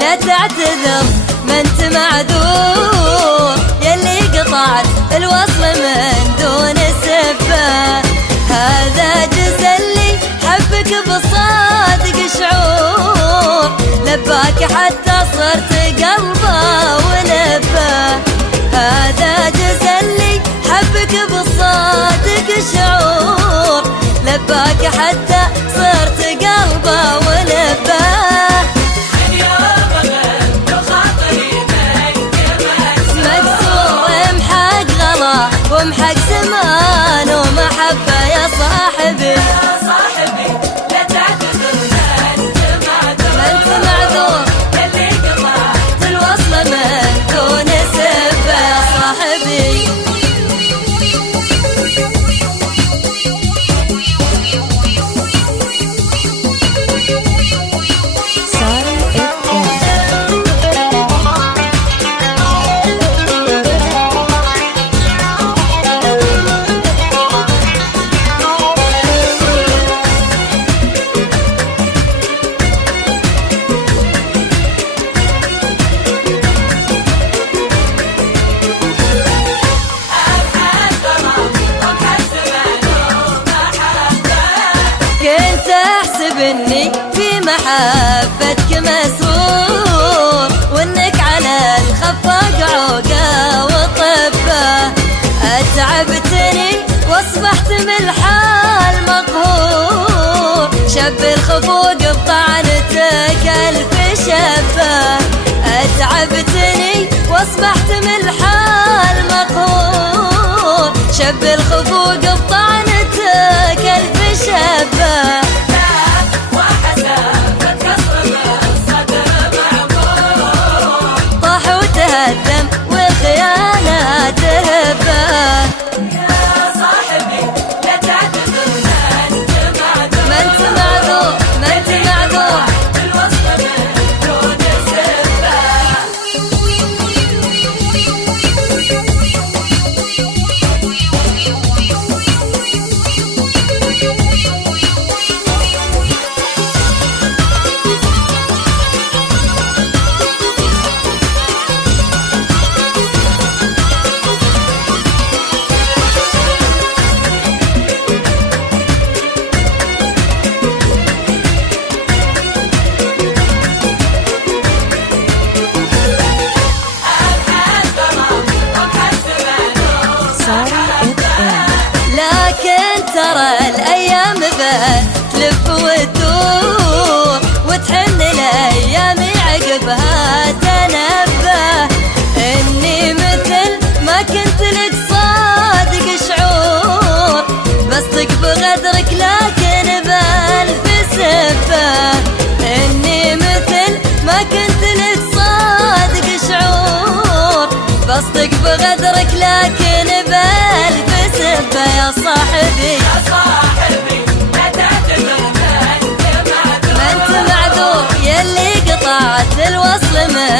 لا تعتذر ما انت معذور، يلي قطعت الوصل من دون سبة. هذا جزء اللي حبك بصادق شعور، لباك حتى صرت قلبه ولبه. هذا جزء اللي حبك بصادق شعور، لباك حتى صرت قلبه ولبه. ومحق زمان ومحبة يا صاحبي، لا تعتذر ما انت معذور، يلي قطعت الوصل من دون سبة يا صاحبي. كنت أحسب إني في محبتك مسرور، وإنك على الخفاق عوقة وطبة. أتعبتني وأصبحت من الحال مقهور، شب الخفوق بطعنتك ألف شفة. أتعبتني وأصبحت من الحال مقهور، شب الخفوق بطعنتك ألف شفة. وحسافة كسر الصدر معقول، طاح وتهدم والخيانة تهبه. يا صاحبي لا تعتذر ما انت معذور، ما انت معذور، الوصل من دون سبة. لكن ترى الأيام بتلف وتدور، وتحن الأيام عقبها تنبه. إني مثل ما كنت لك صادق شعور، بصدق بغدرك لكن بألف سبة. إني مثل ما كنت لك صادق شعور، بصدق بغدرك لكن بألف سبة يا صاحبي. يا صاحبي لا تعتذر ما انت ما انت معذور، يلي قطعت الوصل من